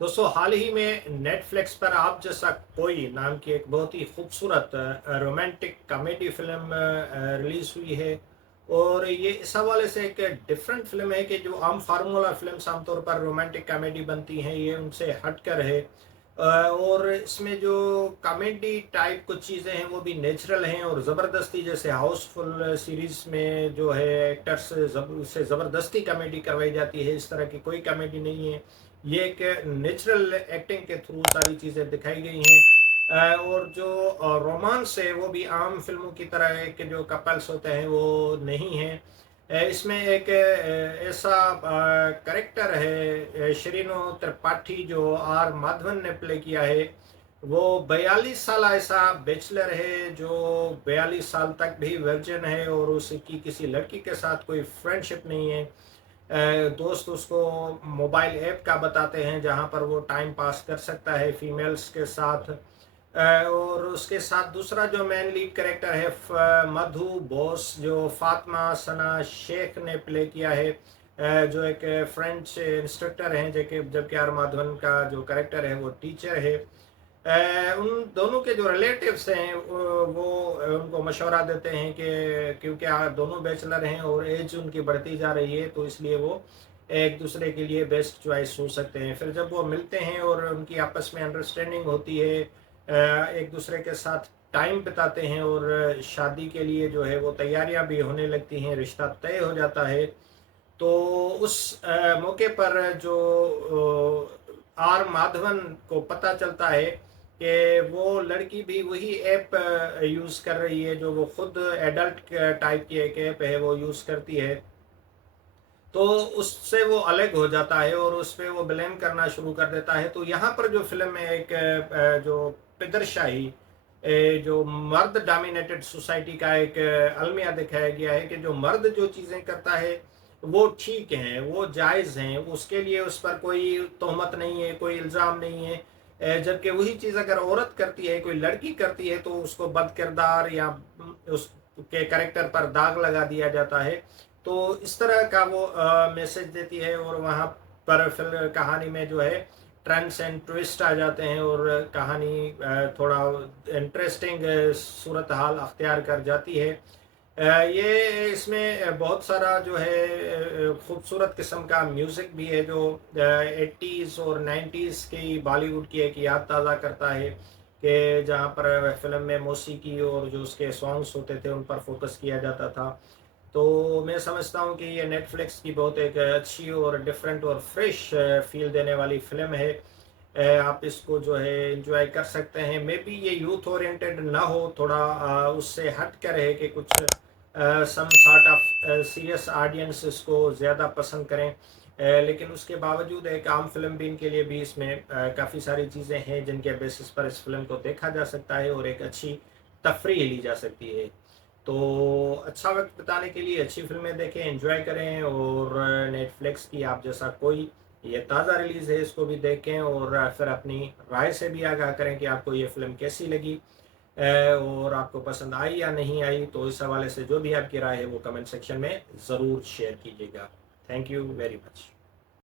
दोस्तों हाल ही में नेटफ्लिक्स पर आप जैसा कोई नाम की एक बहुत ही खूबसूरत रोमांटिक कॉमेडी फिल्म रिलीज हुई है। और ये इस हवाले से एक डिफरेंट फिल्म है कि जो आम फार्मूला फिल्म्स आमतौर पर रोमांटिक कॉमेडी बनती हैं ये उनसे हटकर है। और इसमें जो कॉमेडी टाइप कुछ चीज़ें हैं वो भी नेचुरल हैं और ज़बरदस्ती जैसे हाउसफुल सीरीज में जो है एक्टर्स से ज़बरदस्ती कॉमेडी करवाई जाती है, इस तरह की कोई कॉमेडी नहीं है। ये एक नेचुरल एक्टिंग के थ्रू सारी चीज़ें दिखाई गई हैं। और जो रोमांस है वो भी आम फिल्मों की तरह है कि जो कपल्स होते हैं वो नहीं है। इसमें एक ऐसा करेक्टर है, श्रीनो त्रिपाठी जो आर माधवन ने प्ले किया है। वो 42 साल ऐसा बैचलर है जो 42 साल तक भी वर्जिन है और उसकी किसी लड़की के साथ कोई फ्रेंडशिप नहीं है। दोस्त उसको मोबाइल ऐप का बताते हैं जहां पर वो टाइम पास कर सकता है फीमेल्स के साथ। और उसके साथ दूसरा जो मेन लीड कैरेक्टर है मधु बोस जो फातिमा सना शेख ने प्ले किया है। जो एक फ्रेंच इंस्ट्रक्टर हैं, जबकि जबकि आर माधवन का जो कैरेक्टर है वो टीचर है। उन दोनों के जो रिलेटिव्स हैं वो उनको मशवरा देते हैं कि क्योंकि दोनों बैचलर हैं और एज उनकी बढ़ती जा रही है तो इसलिए वो एक दूसरे के लिए बेस्ट चॉइस हो सकते हैं। फिर जब वो मिलते हैं और उनकी आपस में अंडरस्टैंडिंग होती है, एक दूसरे के साथ टाइम बिताते हैं और शादी के लिए जो है वो तैयारियां भी होने लगती हैं, रिश्ता तय हो जाता है। तो उस मौके पर जो आर माधवन को पता चलता है कि वो लड़की भी वही ऐप यूज़ कर रही है जो वो खुद एडल्ट टाइप की एक ऐप है वो यूज़ करती है। तो उससे वो अलग हो जाता है और उस पे वो ब्लेम करना शुरू कर देता है। तो यहाँ पर जो फिल्म में एक जो पिदरशाही जो मर्द डोमिनेटेड सोसाइटी का एक अलमिया दिखाया गया है कि जो मर्द जो चीज़ें करता है वो ठीक है, वो जायज़ हैं, उसके लिए उस पर कोई तोहमत नहीं है, कोई इल्ज़ाम नहीं है। जबकि वही चीज़ अगर औरत करती है, कोई लड़की करती है तो उसको बदकिरदार या उसके करेक्टर पर दाग लगा दिया जाता है। तो इस तरह का वो मैसेज देती है और वहाँ पर फिर कहानी में जो है ट्रेंड्स एंड ट्विस्ट आ जाते हैं और कहानी थोड़ा इंटरेस्टिंग सूरत हाल अख्तियार कर जाती है। ये इसमें बहुत सारा जो है खूबसूरत किस्म का म्यूज़िक भी है जो 80s और 90s की बॉलीवुड की एक याद ताज़ा करता है कि जहाँ पर फिल्म में मौसीकी और जो उसके सॉन्ग्स होते थे उन पर फोकस किया जाता था। तो मैं समझता हूँ कि ये नेटफ्लिक्स की बहुत एक अच्छी और डिफरेंट और फ्रेश फील देने वाली फिल्म है। आप इसको जो है एंजॉय कर सकते हैं। मे बी ये यूथ ओरिएंटेड ना हो, थोड़ा उससे हट कर है कि कुछ some sort of serious audience इसको ज़्यादा पसंद करें। लेकिन उसके बावजूद एक आम फिल्म बीन के लिए भी इसमें काफ़ी सारी चीज़ें हैं जिनके बेसिस पर इस फिल्म को देखा जा सकता है और एक अच्छी तफरीह ली जा सकती है। तो अच्छा वक्त बिताने के लिए अच्छी फिल्में देखें, एंजॉय करें। और नेटफ्लिक्स की आप जैसा कोई ये ताज़ा रिलीज़ है इसको भी देखें और फिर अपनी राय से भी आगाह करें कि आपको ये फ़िल्म कैसी लगी और आपको पसंद आई या नहीं आई। तो इस हवाले से जो भी आपकी राय है वो कमेंट सेक्शन में ज़रूर शेयर कीजिएगा। Thank you very much.